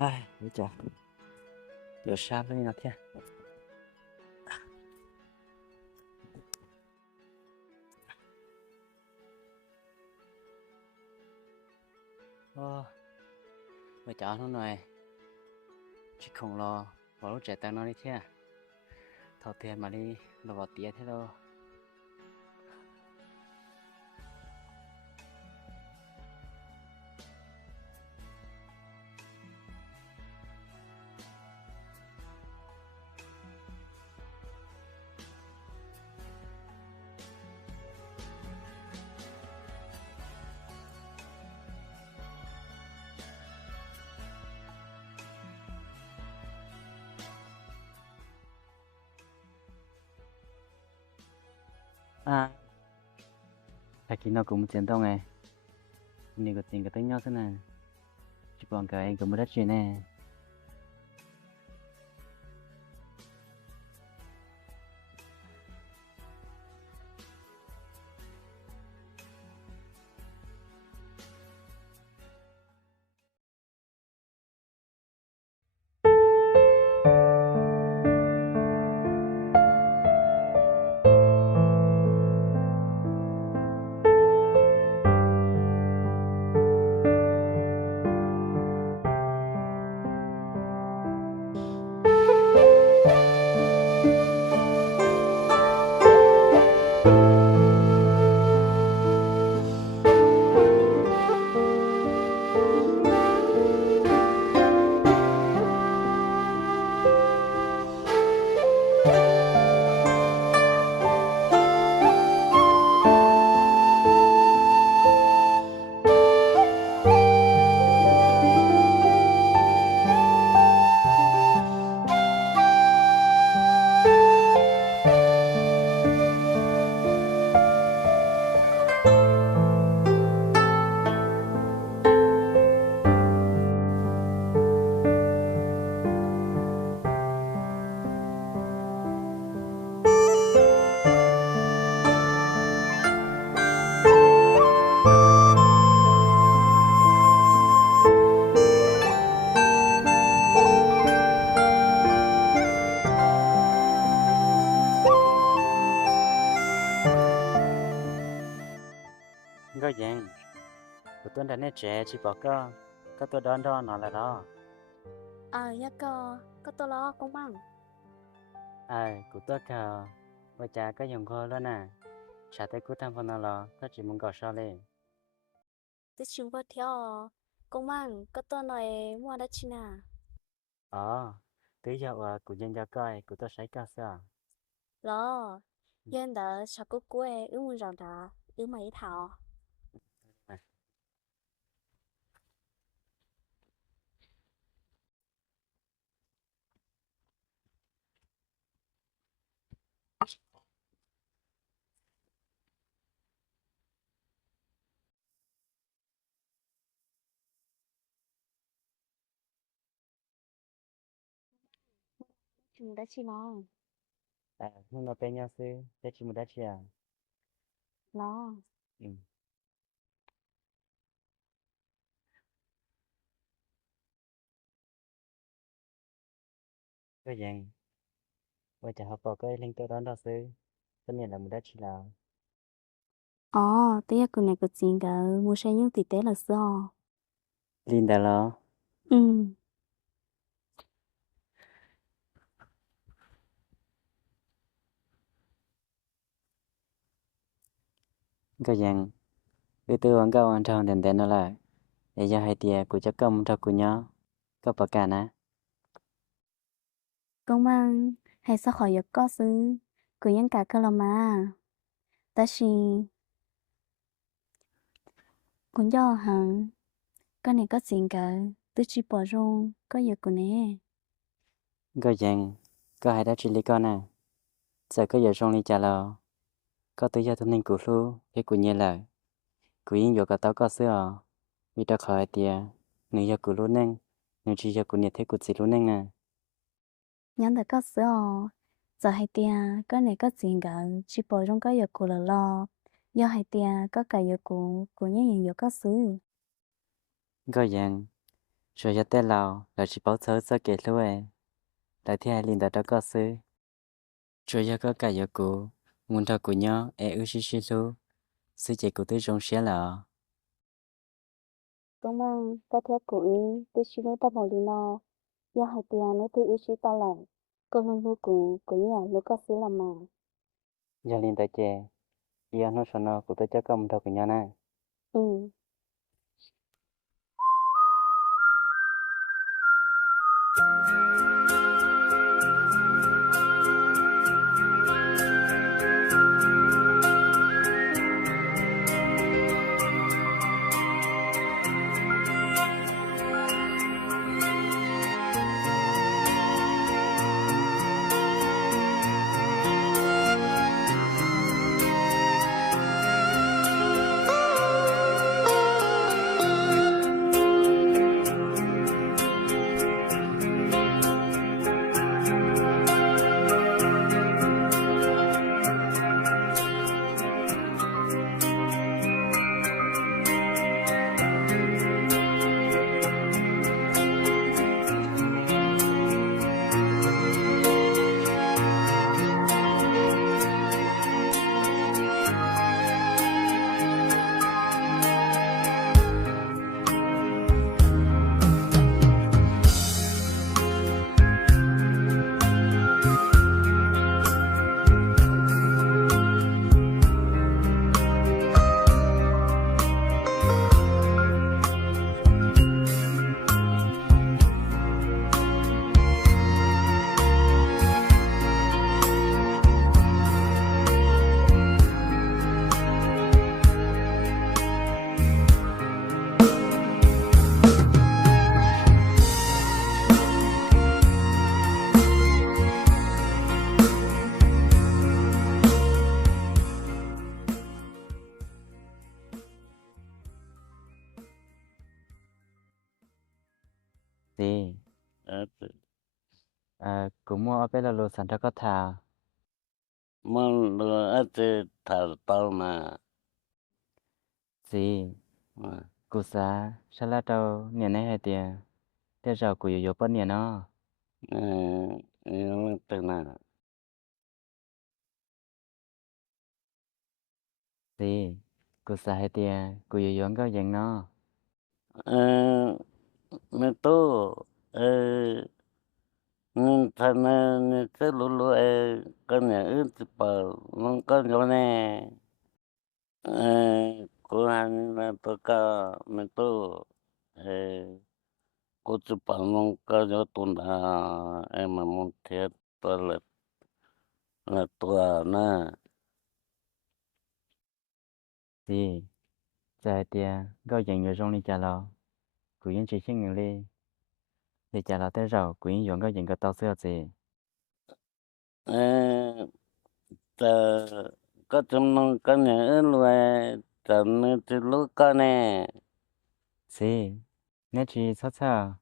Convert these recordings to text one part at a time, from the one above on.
唉，有点有沙了那天。Bây giờ nó này chỉ không lo vào lúc trẻ tăng nó đi thế thầu tiền mà đi lo vào tía thế đâu. Phải khi nào cũng tiền đâu nghe nếu có tiền cái tính nhau thế này chỉ còn cái anh cũng mới đất chuyện nè. Có dạng của tôi đã nét trẻ chỉ bảo có tôi đón đó nó là đó. Dạ có tôi lo công bằng. Của tôi cả và cha có dùng khô đó nè. Chả thấy của tham phần nào là có chỉ muốn gọi sao lên. Thế chúng có theo công bằng có tôi nói mua đất chi nào. Tới giờ của dân cho coi của tôi sẽ cao sao. Lo dân đã sao có quê muốn rằng đã mấy thảo. Chúng đã chi lo. Nhưng mà bên nhau sư để chỉ một đất chi à. Lo. Có dạng và chả học cái link tôi đón đó sư. Tất nhiên là một đất chi nào. Thế cô này có chuyện cả mua xe những tỷ tế là sao? Linda lo. Có dạng từ từ anh cao anh thằng đèn nó lại để cho hai tia của chắc công cho của nhau có bảo cả nè. Công bằng hay sao khỏi được có sư cứ những cả cơ là mà ta chỉ cũng do hẳn cái này có chuyện cả tôi chỉ bỏ rong có việc của nè. Có dạng có hai đã chỉ lý con nè. Giờ có giờ trong ly trả lời có tới giờ thông tin của lu cái của nhẹ lại của yên giờ có tao có sữa vì ta khỏi tia nếu giờ của lu neng nếu chỉ giờ của nhẹ thế của chỉ lu neng nè. Nhắn được có sữa giờ hai tia cái này có chuyện cả chỉ bỏ rong có việc của là lo do hai tia có cả việc của những gì có sự. Có dạng ช่วยแต่เราแล้วสิเป้าเธอเกตด้วยแล้วที่ให้ลินดาก็ซื้อช่วยก็กายกูมุนทากูเนาะชิลูซื้อเจกูตื้อจงเสียแล้ว Cũng mong ta theo cụ ý tôi chỉ nói ta bảo lý nó do hai tiền nó tôi ý chí ta lại cô hôn vô cụ nhà lúc có xứ làm mà Gia linh ta chè, ia nó sao nó của tôi chắc công thôi của nhau nè. ừ Thì, cũng mua ở bên là lô sản ra có thà. Mon lo ate thal tao mà Thì, cụ xã, xa lá trâu, nè này hay tiền. Thế rồi cụ yếu bớt nè nó. nó tên là Thì, cụ xã hay tiền, cụ yếu có dành nó. me to thân cái lulu cái nhà ư thì bảo nó có chỗ này cô anh là tôi cả me to cô chỉ bảo nó có chỗ tuần em mà muốn thiệt tôi là tôi na Thì, chạy tiền, có dành người trong đi trả lò. Cụ yếu chỉ xin người đi. Thì trả lò tới rồi, cụ yếu có dành cái tao xưa gì. có trong nó có nhà ư luôn chẳng nên chỉ lúc có nè Thì, nếu chỉ sát sao.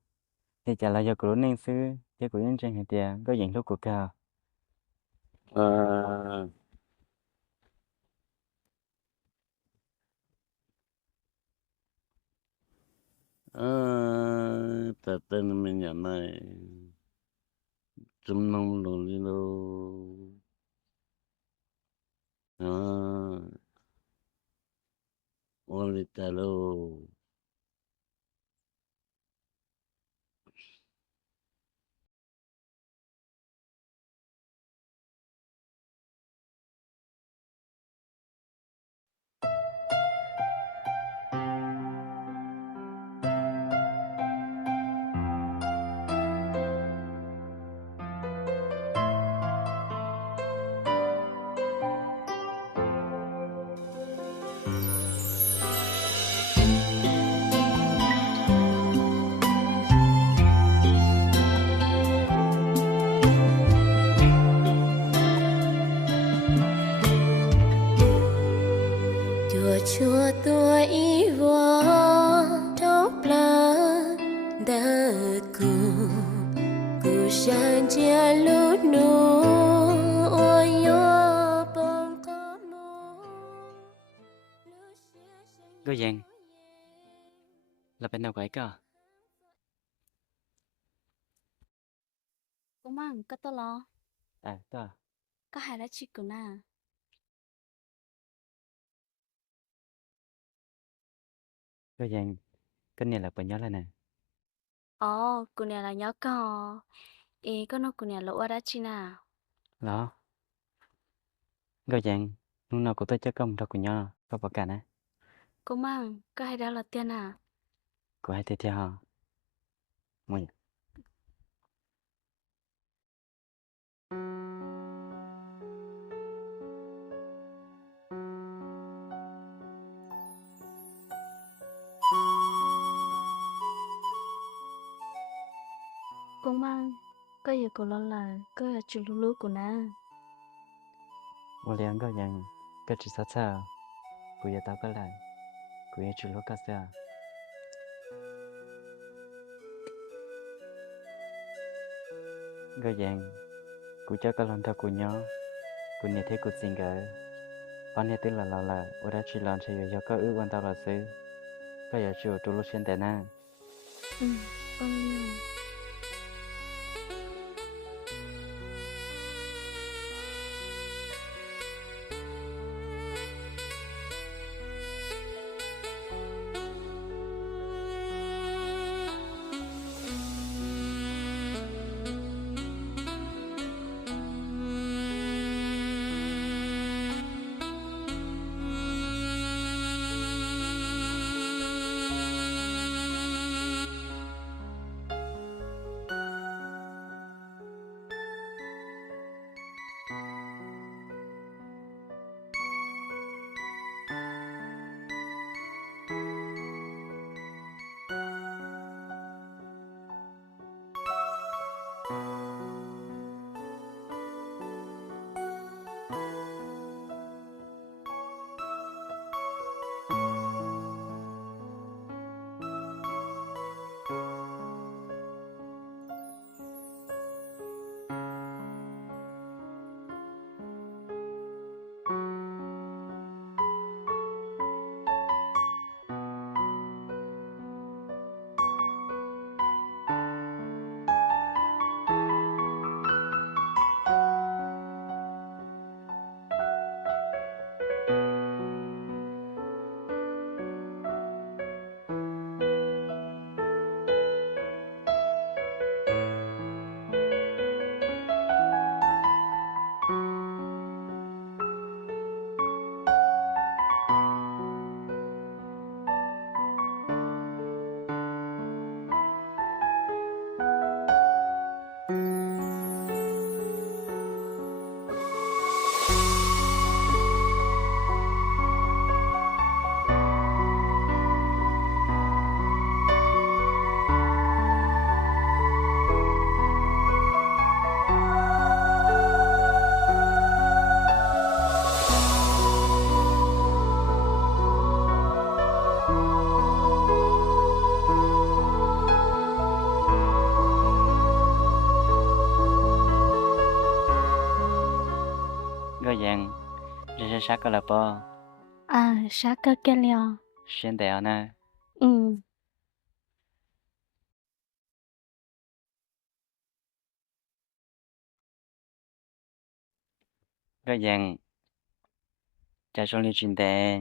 Thì trả lò cho cụ nên xứ. Thì cụ yếu trên hay tiền, có dành lúc cụ cao. Ta tên mình nhận này trong nông đồ đi lô ô lì tà lô chùa tuổi vô thóc lá đã cụ sang chia lút nụ ôi yo bông có mô Có dành. Là bên nào quậy cơ? Cô mang có tao lo. Đó. Có hai đã chị của na. Cái dàn cái này là nhớ là nè. Cô này là nhớ có. Ê, có nó cô này là ua đã chị na. Đó. Cái dàn lúc nào cũng tới chắc công cho của nhau có bảo cả nè. Cô mang có hai đã là tiền à. Của hai tiếp theo hả? Mày. Cô mang có gì cô lo là có là chú lú của na. Ô liền cái dàn cái chỉ sát sao. Của giờ tao có lại. Của giờ chú lúc có sao. Cái dàn của cho cái lần thao của nhau. Của nhà thế của xin cái. Bạn này tức là ở đây chỉ làm cho giờ có ước quan tao là sư. Cái giờ chú lúc xem tại na. Con liêu. Cái dàn rất sát cái là bò. Sát cơ kia liêu. Xem tại nè. Cái dàn trả xong lý trình tệ.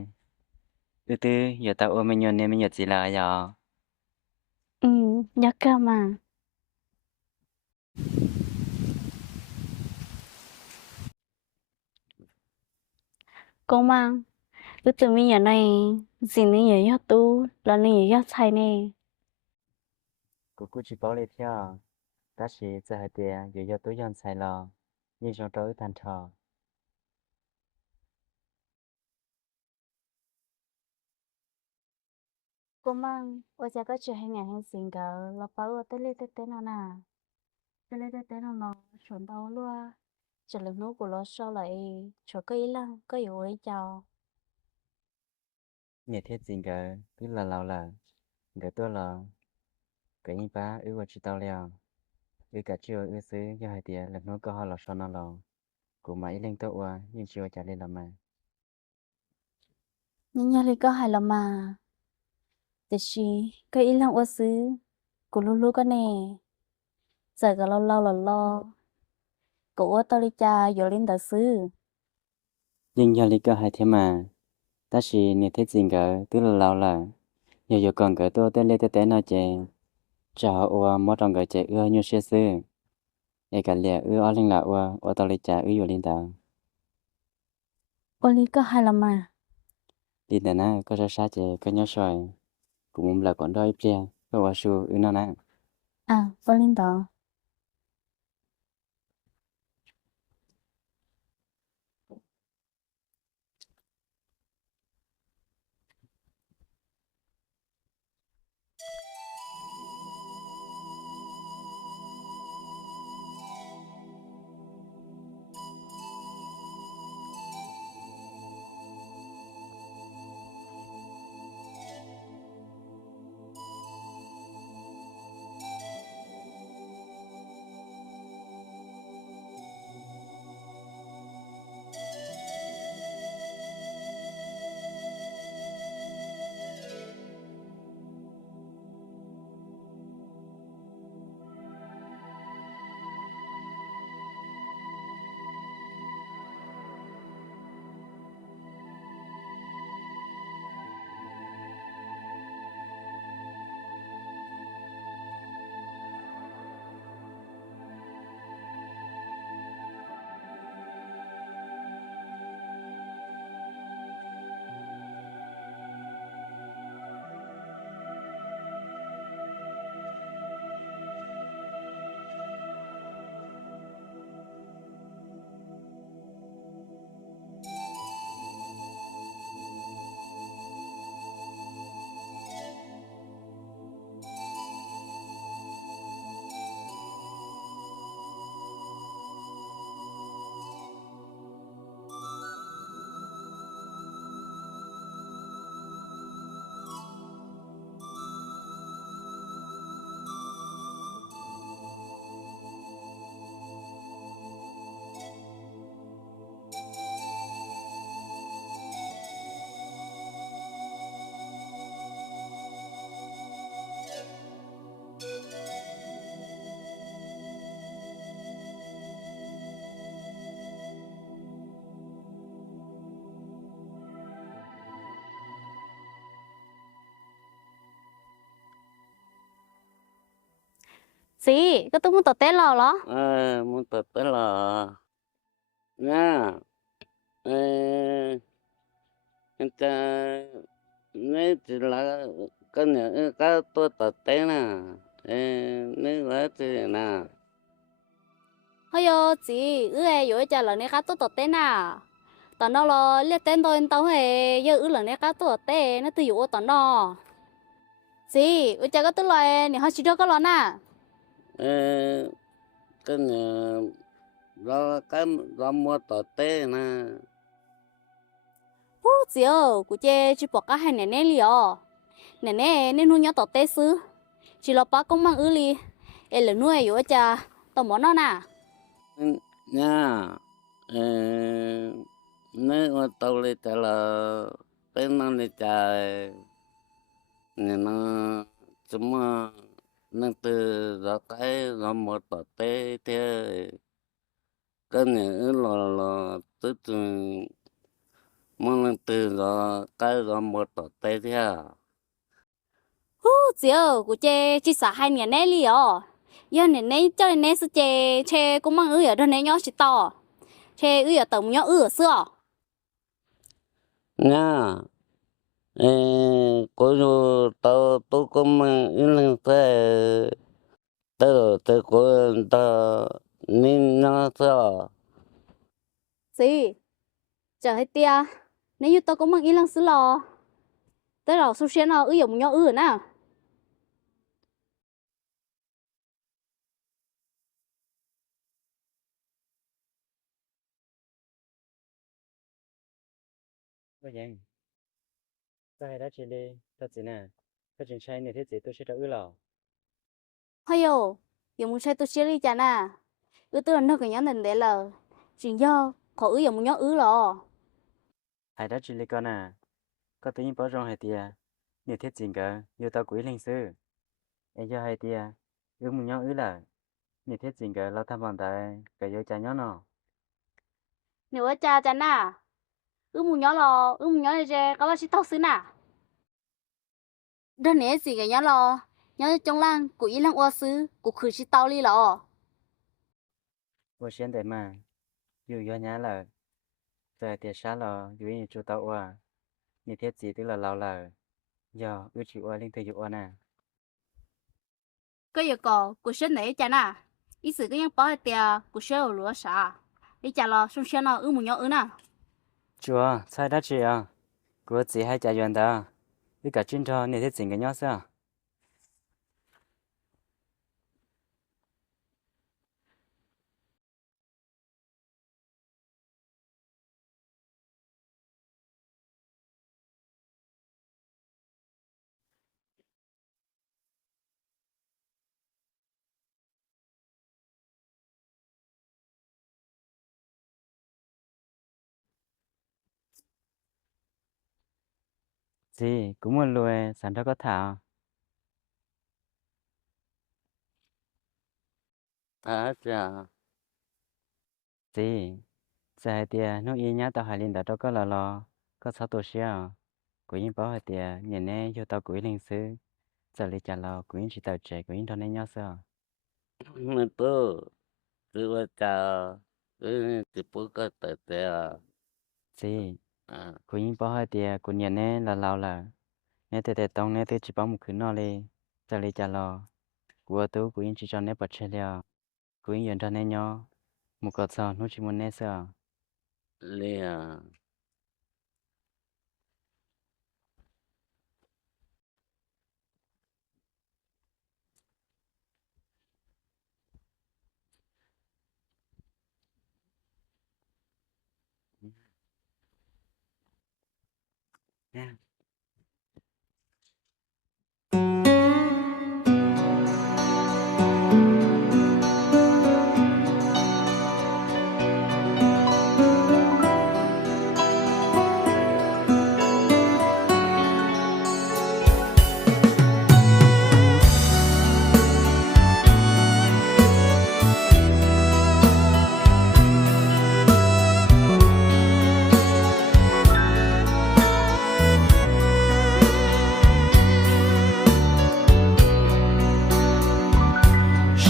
Từ từ giờ tao ôm mình nhớ nên mình nhớ gì là giờ. Nhớ cơ mà. Cô mang từ mình nhớ này gì nữa nhớ tu là nhớ chạy nè. Cô chỉ bảo lấy theo. Ta chỉ sẽ hãy tiền giờ tôi dọn xài lò. Nhưng trong tối tàn trò. Cô mang ở nhà có chuyện hay ngày hay xin cả là bảo ở tới lên nào nè. Tới lên nào nó chuẩn đâu luôn. Chỉ là nó của nó sau lại cho cái lăng có yếu ấy chào. Nhà thiết gì cả. Cứ là lão là. Người tôi là. Cái như bá ưu chỉ tao leo. Cả chiều ưu xứ cho hai tiền là nó có họ là sao nó lò. Của máy lên tôi qua nhưng chiều trả lên là mà. Nhưng nhà có hài là mà. Để chị cái lăng ở xứ của lulu cái nè. Giờ cái lâu là lo. của tôi đi cha vô lên đầu sư nhưng giờ lý có hai thế mà ta chỉ nếu thế gì cả tức là lâu là giờ còn cái tôi tên lên tên nó chè chào ô mỗi trong cái chè ưa như xe sư ấy cả lẽ ưa ở lên là ô tao lấy trả ưa vô lên tàu ô lý có hai lần mà đi đến na có ra sát chè có nhớ soi cũng là còn đôi bia có ô su ưa nó nè vô lên tàu sí có tôi muốn tập té lò đó muốn tập tới là nha người ta nếu chỉ là cái này cái tôi tập té nè nếu là thì nè thôi yo chị ưa cha là nè cá tôi tập té nà tao nó lo liệt tên tôi tao hệ giờ là nè cá tôi tập té nó từ dụ tao nó sí cha có tôi lo nè họ chỉ cho có lo nà cái này do mua tập té nè chị ơi của chị chỉ bỏ cái hai nè nè liò nè nên nuôi nhau tập té xứ chỉ lo bắt công mang li em là nuôi dụ cha tao muốn nó nà nha nếu mà tao lấy trả là tên nó lấy trả nên nó chúng mà nó từ đó cái nó một tờ tê thế cái này là từ từ mà nó từ đó cái nó một tờ tê thế chị ơi của chị chỉ xả hai nè nè liò giờ nè nè cho nè sư chị công mang ở đó nè nhỏ chỉ to chị ở tầm nhỏ ở xưa nha có nhiều tao tôi cũng in thế tao cũng tao nên nó sao gì chờ hết tia nếu như tao công mang in lăng xứ lò tới đầu su sen nó ở dùng nhỏ ở nè có vậy có hai đã chỉ đi ta chỉ nè có chuyện sai nếu thế gì tôi sẽ trả ưa lò hay yo dùng một xe tôi xe đi chả nè ưa tôi là nó cái nhóm này để là chuyện do khó ở dùng nhỏ ở lò hai đã chỉ lý con à có tự nhiên bỏ rong hai tia nếu thế gì cả yêu tao quý linh sư em cho hai tia ưa một nhau ưa là 你贴近个老太帮带个有家娘喏 nếu ở cha cha nà mù nhỏ lo mù nhỏ để có bác sĩ tao xứ nà đó nè gì cái nhỏ lo nhỏ trong làng của y làng oa xứ của khử sĩ tao đi lo 我现在嘛有有伢了在点啥了有人知道我你贴近的了老了要有去我领头有我呢 cái giờ có của sinh này cha nà ý sự cái yang bỏ tiền của sinh ở lúa啥đi cha lo xong xe nó mù nhỏ nà chúa sai đã chị à của chị hay trả tiền đó đi cả chuyên trò你贴近个鸟啥 chị cũng muốn lùi sản đó có thảo ta cha chị sai tiền nó y nhá tao hay lên đó có lo có sao tổ xíu của những bảo hay tiền nhìn nè vô tao của linh sư giờ lấy trả lo của những chỉ tao trẻ của những thằng này nhá sao mình tu tu cha cái bữa cái tệ tệ chị à của những bảo hay tiền của nhìn nè là lao là nè tệ tông nè chỉ bảo một khứ nó đi giờ lấy trả lo của tôi của những chỉ cho nè bật chơi liao của những thằng này nhá một cái sao nó chỉ muốn nè sao lia nè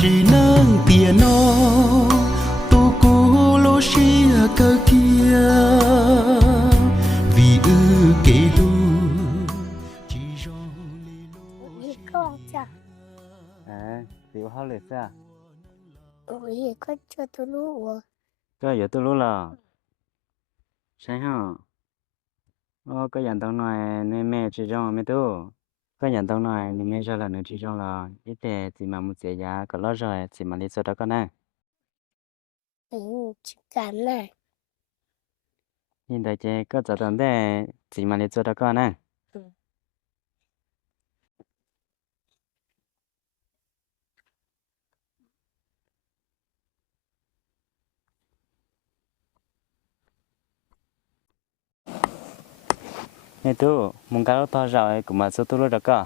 chỉ nâng tiền nó tu cú lô xia cơ kia vì kể lu chỉ rong lì lô 我一个家， à tiểu hao lệ sao 我一个就都路我， cái giờ tôi lúc là sai hả cái nhận tông này nên mẹ chỉ cho mẹ tu cái nhận tông này nên mẹ cho là nữa chỉ cho là ít để chỉ mà một chế giá có lo rồi chỉ mà đi số đó con này 去干嘛？ hiện tại chế có giờ tận để chỉ mà đi số đó con này nè tu muốn cá to rồi cũng mà số tu lúc đó có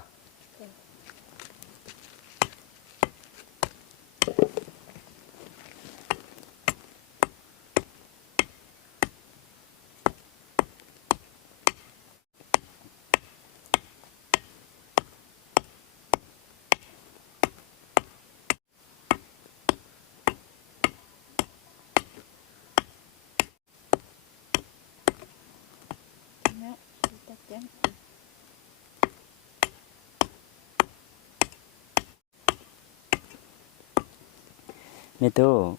nè tu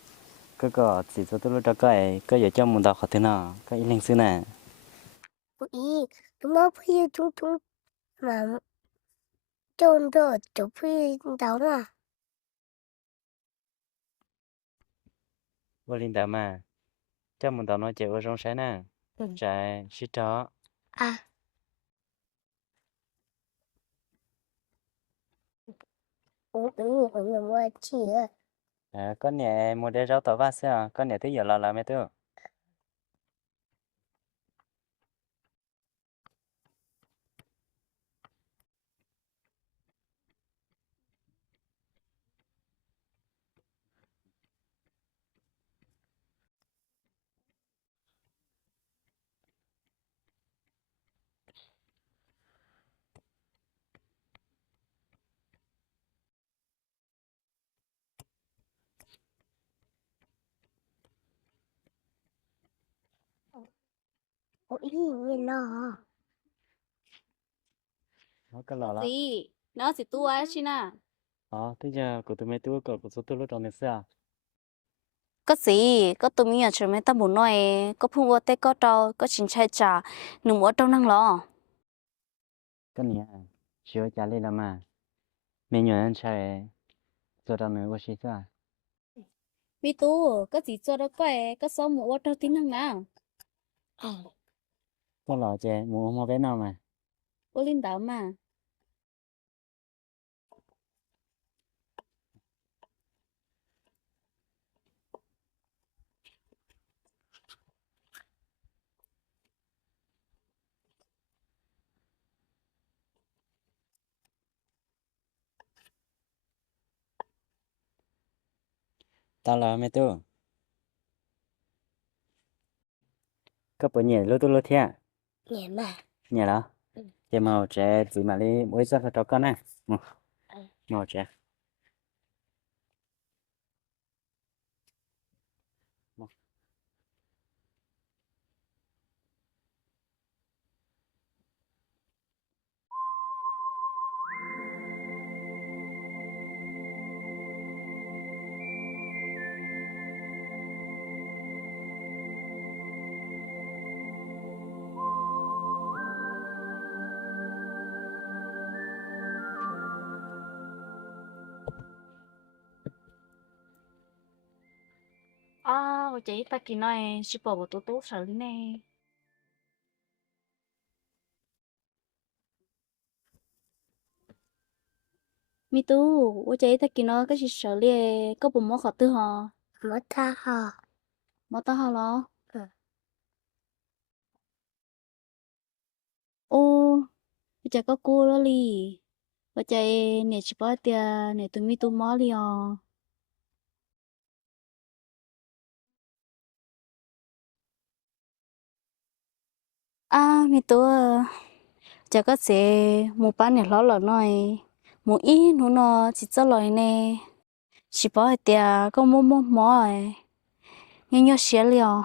cái có chỉ số tu lúc đó cái giờ cho muốn đọc khó thế nào cái linh sư này 我一怎么不一种种嘛？种着就不一到嘛？ vô linh đạo mà cho muốn đọc nói chuyện ở trong sáng nè trái xí chó 啊，我去了， à con nhẹ một đứa rau tỏi vắt sao con nhẹ thứ giờ là mấy tu phụ y nghe lo nó cái lò đó gì nó chỉ tua ấy chứ nè bây giờ của tụi mày tua có số tua lúc trong này sao có gì có tụi mình ở chỗ mấy ta muốn nói có phun vô tết có trâu có chín chai trà nung mua trong năng lo cái này chiều trả lại làm mà mình nhớ anh trai做到没我是啥mi tu có gì cho đó có số mua trong tin năng nào có lò chè mua bé nào mà có linh đạo mà tao là mẹ tu có bữa nhẹ lúc tu lúc thế nhẹ mà nhẹ đó chè màu chè chỉ mà đi mỗi giờ phải cho con nè màu chè chị ta kỳ nói chỉ bỏ một tú sợ đi nè mi tu我姐她见到嗰時手咧，嗰部冇學到嗬，mất tha hò冇得學咯。ô我姐個姑咯哩，我姐你只把啲你對咪都冇哩哦。mi tu姐個姐冇把你攞落來。một ít nó chỉ cho lời nè chỉ bảo tiệt có mua nghe nhớ xé liao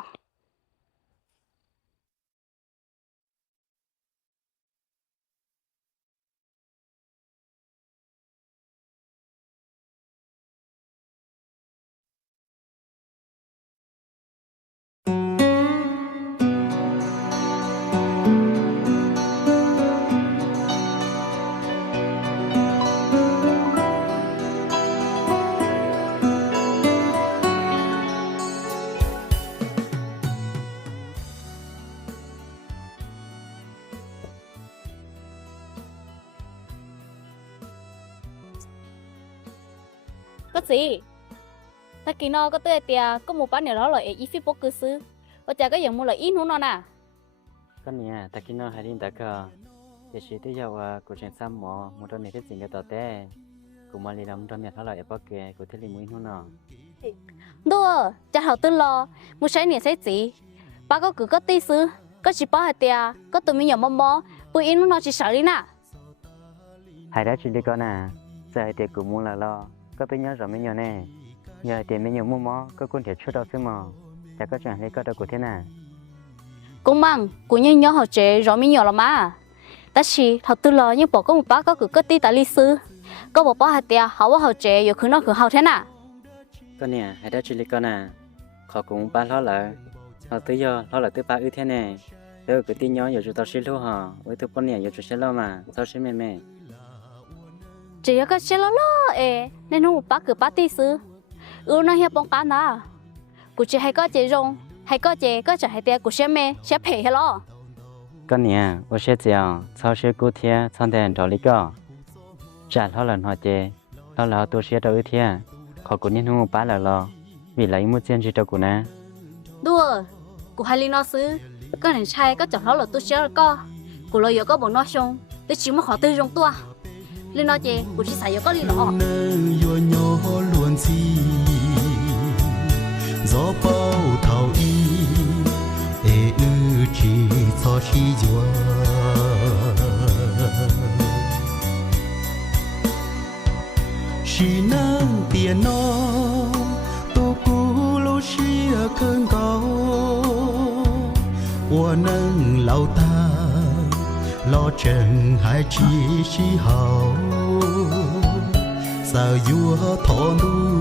có gì ta kỳ nó có tới tiệt có một bán này đó là ít phí bốc cơ sư và chả có dùng một loại ít nữa nè cái này ta kia nó hay đi ta cơ để chỉ tới giờ của trường xăm mỏ một trong những cái gì cái tao té của mà đi làm trong nhà tháo lại bóc kề của thế là mũi nó nọ đua chả hậu tư lo một sai này sai gì ba có cứ có tí sư có chỉ bảo tiệt có tụi mình nhầm mò bữa ít nó chỉ sợ đi nè hay đã chỉ đi con à giờ tiệt của mua là lo có tôi nhớ rồi mới nhớ nè nhờ tiền mới nhớ mua mó có con thể chút đâu xíu mà chả có chẳng thấy có đâu của thế nào cũng mong cũng như nhớ họ chế rồi mới nhớ là má ta chỉ họ tư lo nhưng bỏ có một bác có cứ tí tại lý sư có một bác hạt tiệt họ họ chế rồi cứ nó cứ hậu thế nào con nè hay đã chỉ đi con à họ cũng ba lo lại họ tới giờ lo lại tới ba ư thế này rồi cứ tin nhớ giờ chúng tao xin luôn họ với tụi con nè giờ chúng sẽ lo mà tao sẽ mẹ chỉ có chế lo nên nó một bác cứ bác tí sư nó hiệp bóng cá đó cụ chỉ hay có chế rong hay có chế có trả hay tiền cụ sẽ mê sẽ phê hết lo con nè tôi sẽ chào sau sẽ cố thiệt sang đèn đó lý có trả lo lần họ chế lo tôi sẽ đâu thiệt họ cũng nên không bán lo vì lấy một chuyện gì đâu cũng nè đùa cụ hay linh nó sư có nên trai có chọn là tôi sẽ có cụ lo giờ có bọn nó xong tôi chỉ muốn họ tư rong tua linh nó chế cụ chỉ xài giờ có linh nó gió bao thảo y ê ư chỉ cho chi dùa chỉ nắng tiền nó tu cú lô xia cơn cao 我能老大老真还只是好 sao vua thọ nu